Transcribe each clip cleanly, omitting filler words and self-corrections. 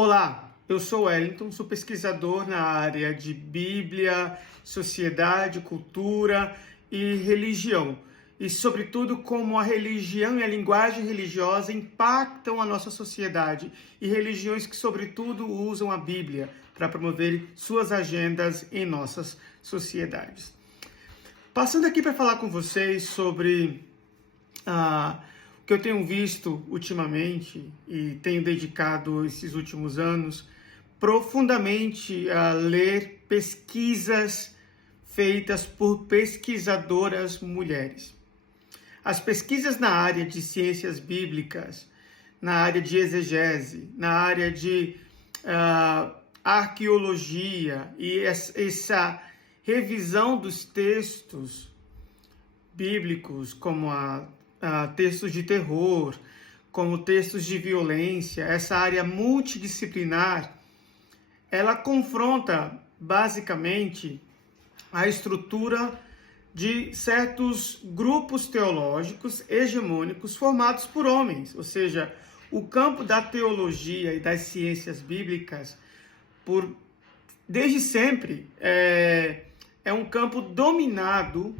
Olá, eu sou Wellington, sou pesquisador na área de Bíblia, sociedade, cultura e religião. E, sobretudo, como a religião e a linguagem religiosa impactam a nossa sociedade e religiões que, sobretudo, usam a Bíblia para promover suas agendas em nossas sociedades. Passando aqui para falar com vocês sobre o que eu tenho visto ultimamente e tenho dedicado esses últimos anos profundamente a ler pesquisas feitas por pesquisadoras mulheres. As pesquisas na área de ciências bíblicas, na área de exegese, na área de arqueologia e essa revisão dos textos bíblicos, como textos de terror, como textos de violência, essa área multidisciplinar, ela confronta basicamente a estrutura de certos grupos teológicos hegemônicos formados por homens, ou seja, o campo da teologia e das ciências bíblicas, desde sempre, é um campo dominado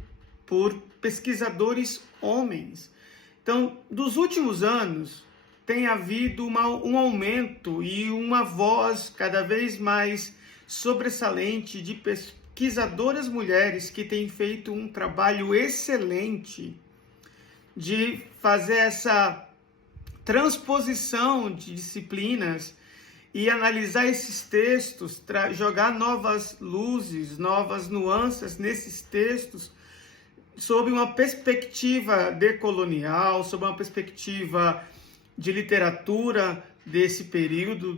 por pesquisadores homens. Então, dos últimos anos, tem havido um aumento e uma voz cada vez mais sobressalente de pesquisadoras mulheres que têm feito um trabalho excelente de fazer essa transposição de disciplinas e analisar esses textos, jogar novas luzes, novas nuances nesses textos, sob uma perspectiva decolonial, sob uma perspectiva de literatura desse período,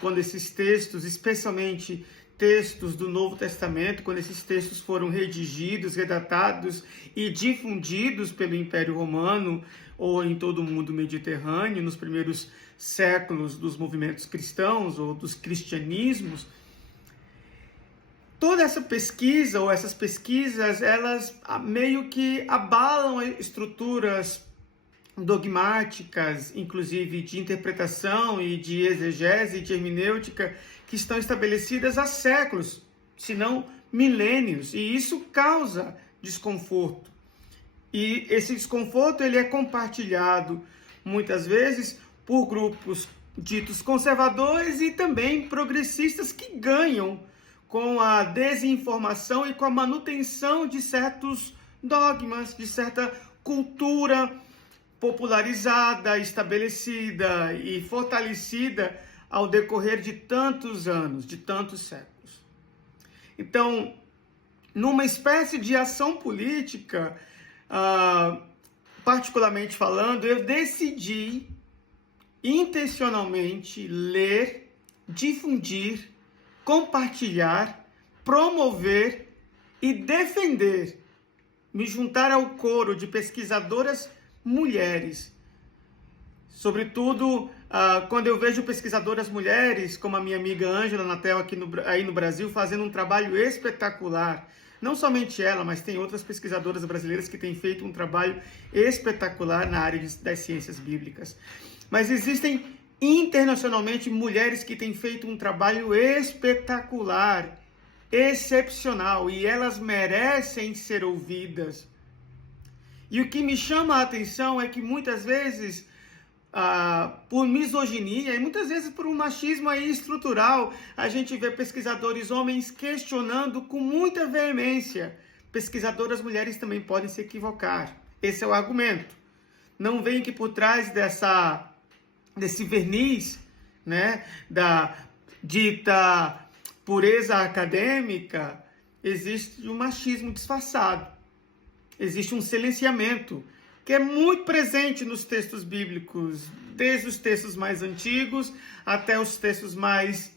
quando esses textos, especialmente textos do Novo Testamento, quando esses textos foram redigidos, redatados e difundidos pelo Império Romano ou em todo o mundo mediterrâneo, nos primeiros séculos dos movimentos cristãos ou dos cristianismos. Toda essa pesquisa, ou essas pesquisas, elas meio que abalam estruturas dogmáticas, inclusive de interpretação e de exegese e de hermenêutica, que estão estabelecidas há séculos, se não milênios, e isso causa desconforto. E esse desconforto ele é compartilhado muitas vezes por grupos ditos conservadores e também progressistas que ganham com a desinformação e com a manutenção de certos dogmas, de certa cultura popularizada, estabelecida e fortalecida ao decorrer de tantos anos, de tantos séculos. Então, numa espécie de ação política, particularmente falando, eu decidi intencionalmente ler, difundir, compartilhar, promover e defender, me juntar ao coro de pesquisadoras mulheres. Sobretudo, quando eu vejo pesquisadoras mulheres, como a minha amiga Ângela Natel aí no Brasil, fazendo um trabalho espetacular. Não somente ela, mas tem outras pesquisadoras brasileiras que têm feito um trabalho espetacular na área das ciências bíblicas. Mas existem internacionalmente mulheres que têm feito um trabalho espetacular, excepcional, e elas merecem ser ouvidas. E o que me chama a atenção é que muitas vezes, por misoginia e muitas vezes por um machismo aí estrutural, a gente vê pesquisadores homens questionando com muita veemência. Pesquisadoras mulheres também podem se equivocar. Esse é o argumento. Não vem que por trás desse verniz, né, da dita pureza acadêmica, existe um machismo disfarçado. Existe um silenciamento que é muito presente nos textos bíblicos, desde os textos mais antigos até os textos mais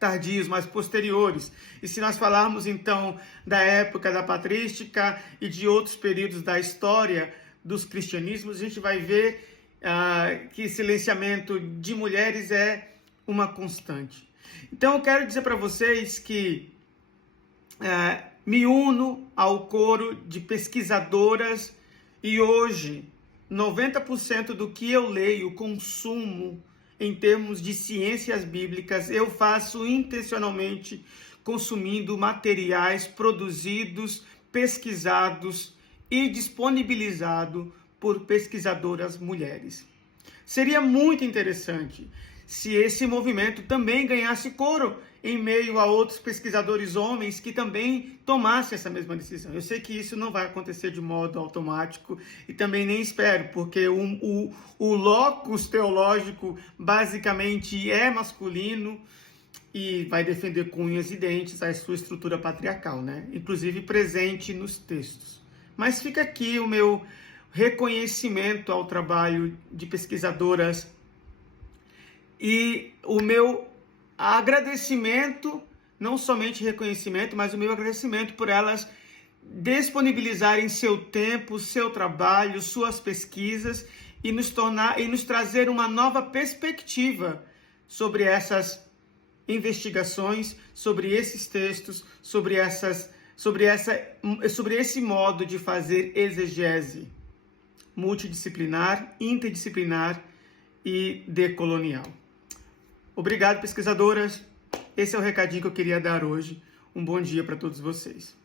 tardios, mais posteriores. E se nós falarmos então da época da patrística e de outros períodos da história dos cristianismos, a gente vai ver que silenciamento de mulheres é uma constante. Então eu quero dizer para vocês que me uno ao coro de pesquisadoras e hoje 90% do que eu leio, consumo em termos de ciências bíblicas, eu faço intencionalmente consumindo materiais produzidos, pesquisados e disponibilizados por pesquisadoras mulheres. Seria muito interessante se esse movimento também ganhasse coro em meio a outros pesquisadores homens que também tomassem essa mesma decisão. Eu sei que isso não vai acontecer de modo automático e também nem espero, porque o locus teológico basicamente é masculino e vai defender com unhas e dentes a sua estrutura patriarcal, né? Inclusive presente nos textos. Mas fica aqui o meu reconhecimento ao trabalho de pesquisadoras e o meu agradecimento, não somente reconhecimento, mas o meu agradecimento por elas disponibilizarem seu tempo, seu trabalho, suas pesquisas e nos trazer uma nova perspectiva sobre essas investigações, sobre esses textos, sobre esse modo de fazer exegese multidisciplinar, interdisciplinar e decolonial. Obrigado, pesquisadoras. Esse é o recadinho que eu queria dar hoje. Um bom dia para todos vocês.